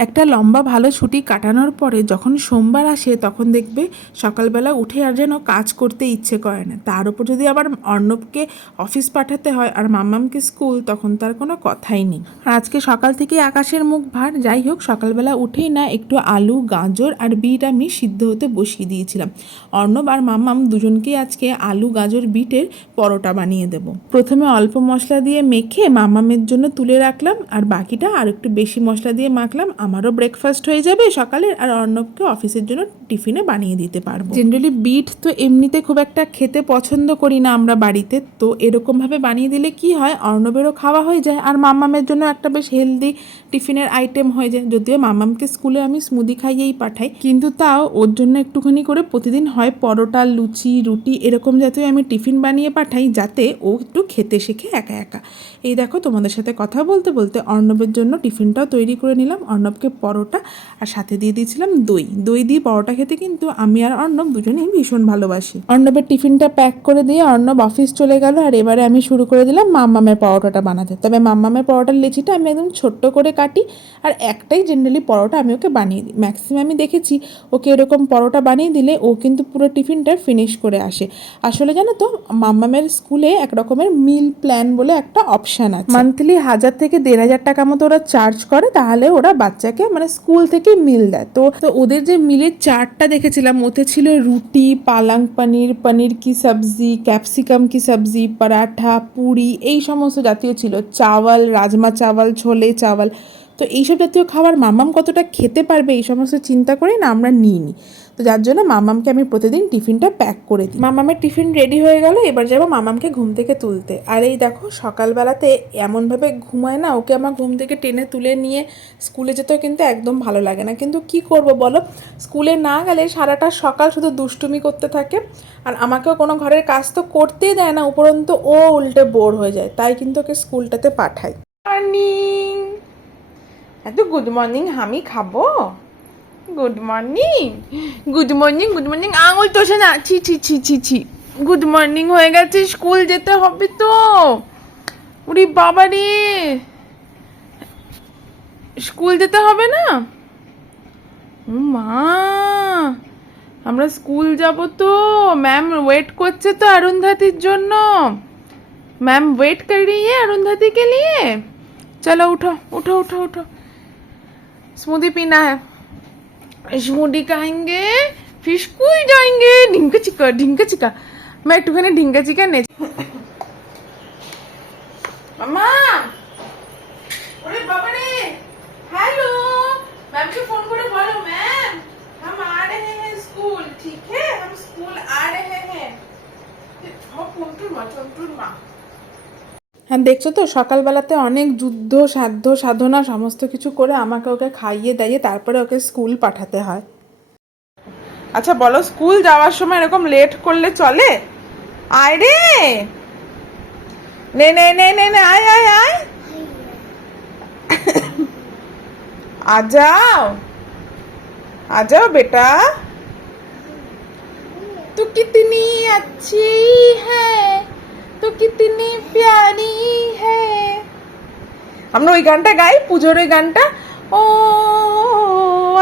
একটা লম্বা ভালো ছুটি কাটানোর পরে যখন সোমবার আসে, তখন দেখবে সকালবেলা উঠে আর যেন কাজ করতে ইচ্ছে করে না। তার উপর যদি আবার অর্ণবকে অফিস পাঠাতে হয় আর মাম্মামকে স্কুল, তখন তার কোনো কথাই নেই। আর আজকে সকাল থেকে আকাশের মুখ ভার। যাই হোক, সকালবেলা উঠেই না একটু আলু, গাজর আর বিট আমি সিদ্ধ হতে বসিয়ে দিয়েছিলাম। অর্ণব আর মাম্মাম দুজনকেই আজকে আলু, গাজর, বিটের পরোটা বানিয়ে দেব। প্রথমে অল্প মশলা দিয়ে মেখে মাম্মামের জন্য তুলে রাখলাম আর বাকিটা আর একটু বেশি মশলা দিয়ে মাখলাম। আমারও ব্রেকফাস্ট হয়ে যাবে, সকালের আর অর্ণবকে অফিসের জন্য টিফিনে বানিয়ে দিতে পারব। জেনারেলি বিট তো এমনিতে খুব একটা খেতে পছন্দ করি না আমরা বাড়িতে, তো এরকমভাবে বানিয়ে দিলে কি হয়? অর্ণবেরও খাওয়া হয়ে যায় আর মামামের জন্য একটা বেশ হেলদি টিফিনের আইটেম হয়ে যায়। যদিও মামামকে স্কুলে আমি স্মুদি খাইয়েই পাঠাই, কিন্তু তাও ওর জন্য একটুখানি করে প্রতিদিন হয় পরোটা, লুচি, রুটি, এরকম জাতীয় আমি টিফিন বানিয়ে পাঠাই যাতে ও একটু খেতে শেখে একা একা। এই দেখো তোমাদের সাথে কথা বলতে বলতে অর্ণবের জন্য টিফিনটাও তৈরি করে নিলাম। অর্ণবকে পরোটা আর সাথে দিয়ে দিয়েছিলাম দই। দই দিয়ে পরোটা খেতে কিন্তু আমি আর অর্ণব দুজনেই ভীষণ ভালোবাসি। অর্ণবের টিফিনটা প্যাক করে দিয়ে অর্ণব অফিস চলে গেল আর এবারে আমি শুরু করে দিলাম মাম্মামের পরোটাটা বানাতে। তবে মাম্মামের পরোটার লেচিটা আমি একদম ছোট্ট করে কাটি আর একটাই জেনারেলি পরোটা আমি ওকে বানিয়ে দিই। ম্যাক্সিমাম আমি দেখেছি ওকে এরকম পরোটা বানিয়ে দিলে ও কিন্তু পুরো টিফিনটা ফিনিশ করে আসে। আসলে জানো তো, মাম্মামের স্কুলে এক রকমের মিল প্ল্যান বলে একটা অপশান আছে। মান্থলি হাজার থেকে দেড় হাজার টাকা মতো ওরা চার্জ করে, তাহলে ওরা বাচ্চাকে মানে স্কুল থেকে মিল দেয়। তো তো ওদের যে মিলের চারটা দেখেছিলাম, ওতে ছিল রুটি, পালাং পনির পনির কি সবজি, ক্যাপসিকাম কি সবজি, পরাঠা, পুরি, এই সমস্ত জাতীয় ছিল। চাওয়াল, রাজমা চাওয়াল, ছোলে চাওয়াল। তো এইসব জাতীয় খাবার মামাম কতটা খেতে পারবে এই সমস্ত চিন্তা করে না আমরা নিইনি। তো যার জন্য মামামকে আমি প্রতিদিন টিফিনটা প্যাক করে দিই। মামামের টিফিন রেডি হয়ে গেল এবার যাব মামামকে ঘুম থেকে তুলতে। আর এই দেখো সকালবেলাতে এমনভাবে ঘুমায় না ওকে আমার ঘুম থেকে টেনে তুলে নিয়ে স্কুলে যেতেও কিন্তু একদম ভালো লাগে না। কিন্তু কি করব বলো? স্কুলে না গেলে সারাটা সকাল শুধু দুষ্টুমি করতে থাকে আর আমাকেও কোনো ঘরের কাজ তো করতেই দেয় না উপরন্তু ও উল্টে বোর হয়ে যায়। তাই কিন্তু ওকে স্কুলটাতে পাঠাই। মর্নিং এত গুড মর্নিং আমি খাব? Good morning good morning good morning আঙুল তোষে না। ছি ছি ছি ছি ছি। গুড মর্নিং হয়ে গেছে, স্কুল যেতে হবে তো। উরি বাবা রে। স্কুল যেতে হবে না? মা। আমরা স্কুল যাব তো। ম্যাম ওয়েট করছে তো অরুন্ধাতির জন্য। ম্যাম ওয়েট কর রই হ্যাঁ অরুন্ধাতিকে নিয়ে। চলো উঠো উঠো উঠো উঠো। স্মুদি পিনা। হ্যাঁ स्मूदी खाएंगे फिर स्कूल जाएंगे ढिंका चिका ढिंका चिका मैं একটুখানি ঢিঙ্কা চিকা নে মামা ওরে বাবা রে हेलो मैम को फोन করে বলো मैम हम आ रहे हैं स्कूल ठीक है हम स्कूल आ रहे हैं আমার টুনটুন মা টুনটুন মা হ্যাঁ দেখছ তো সকালবেলাতে অনেক যুদ্ধ সাধ্য সাধনা সমস্ত কিছু করে আমাকে ওকে খাইয়ে দাইয়ে তারপরে ওকে স্কুল পাঠাতে হয়। আচ্ছা বলো স্কুল যাওয়ার সময় এরকম লেট করলে চলে? আয় রে! নে নে নে নে নে আয় আয় আয়! আ যাও! আ যাও বেটা! তো কিতনি আচ্ছি হ্যাঁ। তো কিতনি প্যারি হ্যাঁ আমরা ওই গানটা গাই পুজোর ওই গানটা ও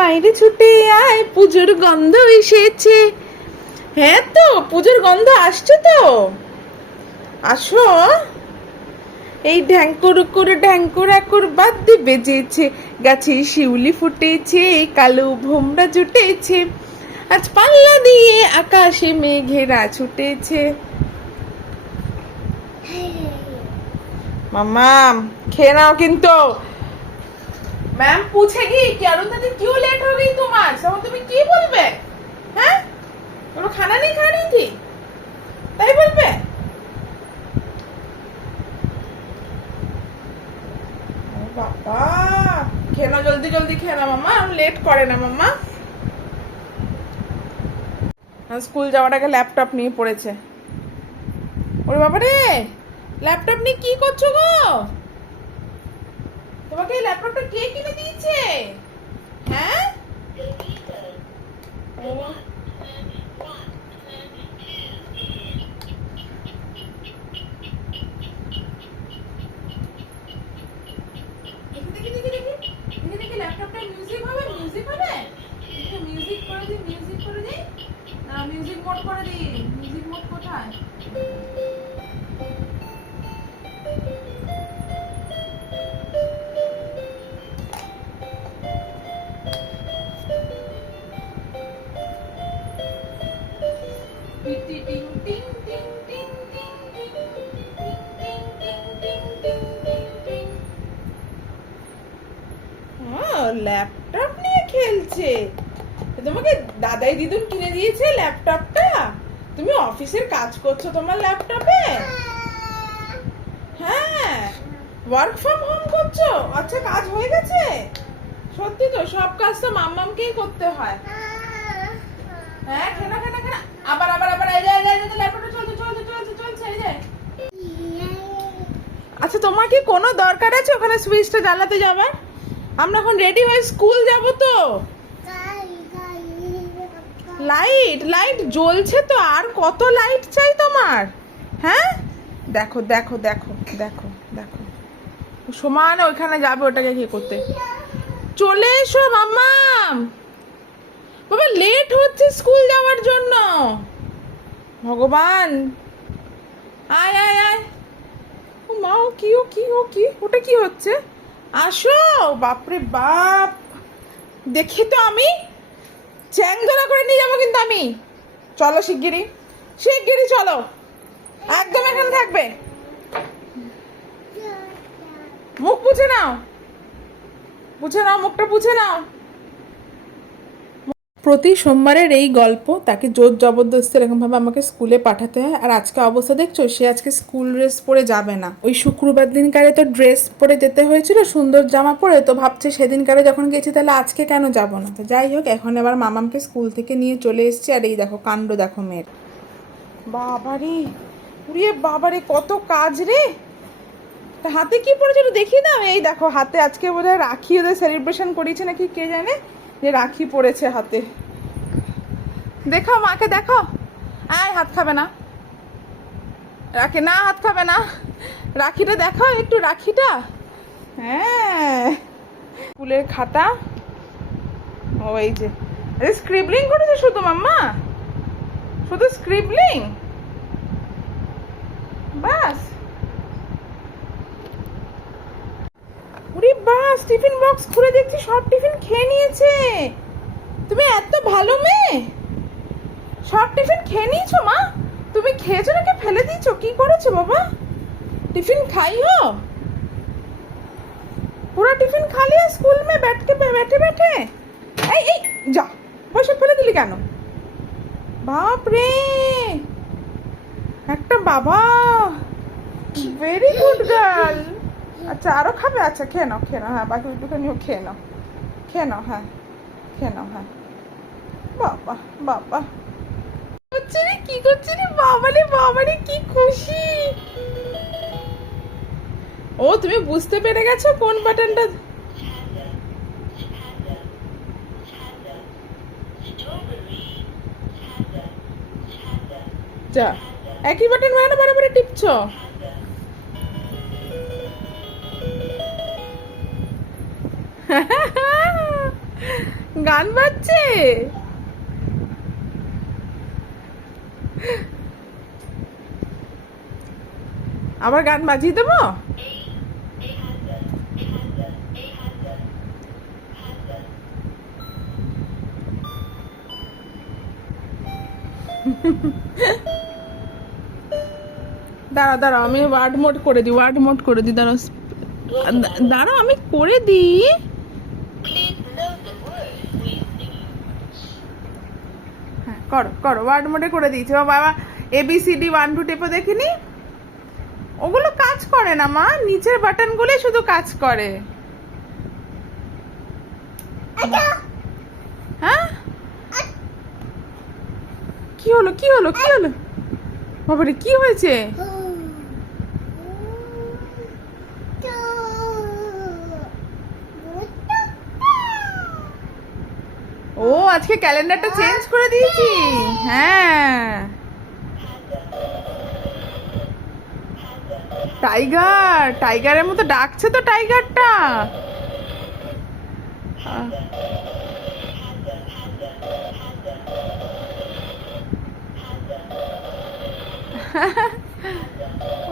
আইরে ছুটে আয় পুজোর গন্ধ এসেছে হ্যাঁ তো পুজোর গন্ধ আসছে তো আসো এই ঢ্যাঙ্কর করে ঢ্যাঙ্কর একর বাদ দিয়ে বেজেছে গাছে শিউলি ফুটেছে কালো ভোমরা জুটেছে আজ পাল্লা দিয়ে আকাশে মেঘেরা ছুটেছে মাম্মা খেয়ে নাও কিন্তু मैम पूछेगी कि अरुंधति क्यों लेट हो गई तुम आज तब তুমি কি বলবে হ্যাঁ তোমরা খানা नहीं खा रही थी তাই বলবে ও বাবা খেয়ে নাও জলদি জলদি খেয়ে নাও মাম্মা লেট করে না মাম্মা স্কুল যাওয়ার আগে ল্যাপটপ নিয়ে পড়েছে ওরে বাবা রে ল্যাপটপ নিয়ে কি করছ গো? তোমাকে এই ল্যাপটপটা কে কিনে দিয়েছে? হ্যাঁ? ল্যাপটপ নিয়ে খেলছে। তোমাকে দাদাই দিদুন কিনে দিয়েছে ল্যাপটপটা তুমি অফিসের কাজ করছ তোমার ল্যাপটপে হ্যাঁ ওয়ার্ক ফ্রম হোম করছ? আচ্ছা কাজ হয়ে গেছে? সত্যি তো, সব কাজ তো মাম্মামকেই করতে হয়। হ্যাঁ খেনা খেনা খেনা আবার আবার আবার, এই যে, এই ল্যাপটপটা চলছে চলছে চলছে চলছে, এই যে। আচ্ছা তোমার কি কোনো দরকার আছে? ওখানে সুইচটা জ্বালাতে যাবার? আমরা এখন রেডি হয়ে স্কুল যাব তো? লাইট লাইট জ্বলছে তো, আর কত লাইট চাই তোমার? হ্যাঁ? দেখো দেখো দেখো দেখো দেখো। সমান ওইখানে যাবে ওটাকে কি করতে? চলে এসো, মাম্মাম! বাবা লেট হচ্ছে স্কুল যাওয়ার জন্য। ভগবান! আয় আয় আয়। ও মা, ও কি ও কি ও কি? ওটা কি হচ্ছে? আসো, বাপরে বাপ। দেখি তো আমি। চ্যাংদোলা করে নিয়ে যাব কিন্তু আমি। চলো শিগগিরি শিগগিরি চলো। একদম এখানে থাকবে। মুখ বুঝে নাও। বুঝে নাও, মুখটা বুঝে নাও। প্রতি সোমবারের এই গল্প তাকে জোর জবরদস্তি এরকমভাবে আমাকে স্কুলে পাঠাতে হয়। আর আজকে অবস্থা দেখছ? সে আজকে স্কুল ড্রেস পরে যাবে না। ওই শুক্রবার দিনকারে তো ড্রেস পরে যেতে হয়েছিল, সুন্দর জামা পরে, তো ভাবছে সেদিনকারে যখন গেছি তাহলে আজকে কেন যাব না? তো যাই হোক, এখন এবার মামামকে স্কুল থেকে নিয়ে চলে এসেছি। আর এই দেখো, কাণ্ড দেখো মেয়ের। বাবারে উড়িয়ে বাবারে কত কাজ রে! তা হাতে কি পড়েছিল দেখি না এই দেখো, হাতে আজকে বোধহয় রাখি ওদের সেলিব্রেশন করিয়েছে, নাকি কে জানে? যে রাখি পড়েছে হাতে। দেখো মাকে, দেখো। আয়, হাত খাবে না। রাখি, না, হাত খাবে না। রাখিটা দেখো, একটু রাখিটা। হ্যাঁ। স্কুলের খাতা। ও, এই যে। স্ক্রিবলিং করেছে শুধু মাম্মা? শুধু স্ক্রিবলিং বাস। রোজ টিফিন বক্স খুলে দেখছি সব টিফিন খেয়ে নিয়েছে। তুমি এত ভালো মেয়ে। সব টিফিন খেয়ে নিয়েছো মা? তুমি খেয়েছো নাকি ফেলে দিয়েছ? কি করেছ বাবা? টিফিন খাই হো। পুরো টিফিন খালি স্কুল মে ব্যাটকে ব্যাটে ব্যাটে। এই এই, যা। বসে ফেলে দিলি কেন? বাপ রে! একটা বাবা। ভেরি গুড গার্ল আচ্ছা আরও খাবে? আচ্ছা খেয়ে নাও খেয়ে নাও হ্যাঁ বাকি একটুখানিও খেয়ে নাও। খেয়ে নাও হ্যাঁ খেয়ে নাও হ্যাঁ। বাবা বাবা। একই বাটন মানে বারে টিপছো? গান বাজছে? আবার গান বাজিয়ে দেবো? দাঁড়াও দাঁড়াও, আমি ওয়ার্ড মোড করে দিই ওয়ার্ড মোড করে দিই, দাঁড়াও দা- দাঁড়াও, আমি করে দিই হ্যাঁ করো করো ওয়ার্ড মোডে করে দিয়েছে। ও বাবা এবিসিডি ওয়ান টু টেপো দেখিনি? ওগুলো কাজ করে না মা। নিচের বাটনগুলো শুধু কাজ করে। হ্যাঁ? কি হলো কি হলো কি হলো? বাবারে কি হয়েছে? আজকে ক্যালেন্ডারটা চেঞ্জ করে দিয়েছি। হ্যাঁ। টাইগার, টাইগারের মতো ডাকছে তো টাইগারটা।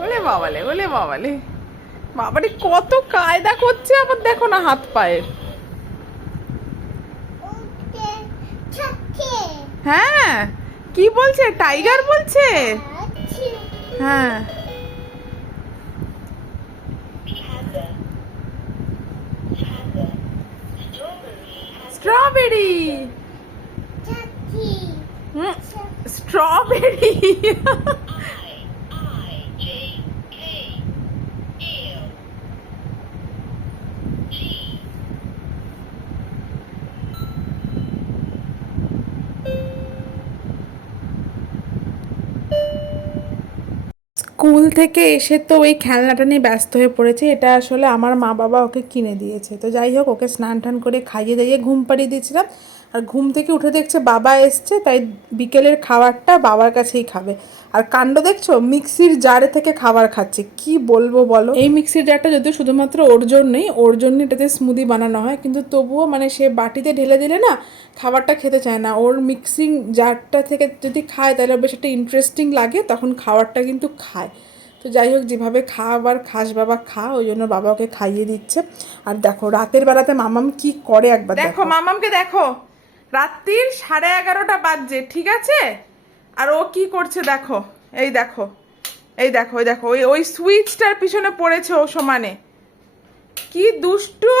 ওলে বাবালে ওলে বাবালে। বাবারে, কত কায়দা করছে আবার দেখো না হাত পায়ের উঠতে থাকে হ্যাঁ কি বলছে? টাইগার বলছে? হ্যাঁ। স্ট্রবেরি। স্ট্রবেরি। স্কুল থেকে এসে তো ওই খেলনাটা নিয়ে ব্যস্ত হয়ে পড়েছে, এটা আসলে আমার মা বাবা ওকে কিনে দিয়েছে। তো যাই হোক, ওকে স্নান টান করে খাইয়ে দাইয়ে ঘুম পাড়িয়ে দিয়েছিলাম। আর ঘুম থেকে উঠে দেখছে বাবা এসছে তাই বিকেলের খাবারটা বাবার কাছেই খাবে। আর কাণ্ড দেখছ? মিক্সির জারে থেকে খাবার খাচ্ছে। কি বলব বলো? এই মিক্সির জারটা যদিও শুধুমাত্র ওর জন্যই ওর জন্য এটাতে স্মুদি বানানো হয় কিন্তু তবুও মানে সে বাটিতে ঢেলে দিলে না খাবারটা খেতে চায় না। ওর মিক্সিং জারটা থেকে যদি খায় তাহলে বেশ একটা ইন্টারেস্টিং লাগে তখন খাবারটা কিন্তু খায়। তো যাই হোক যেভাবে খাবার খাস বাবা খা ওই জন্য বাবা ওকে খাইয়ে দিচ্ছে। আর দেখো রাতের বেলাতে মামাম কি করে একবার দেখো দেখো। মামামকে দেখো। রাত্রির সাড়ে এগারোটা বাজছে, ঠিক আছে? আর ও কি করছে দেখো, এই দেখো এই দেখো ওই দেখো, ওই ওই সুইচটার পিছনে পড়েছে ও সমানে। কি দুষ্টু!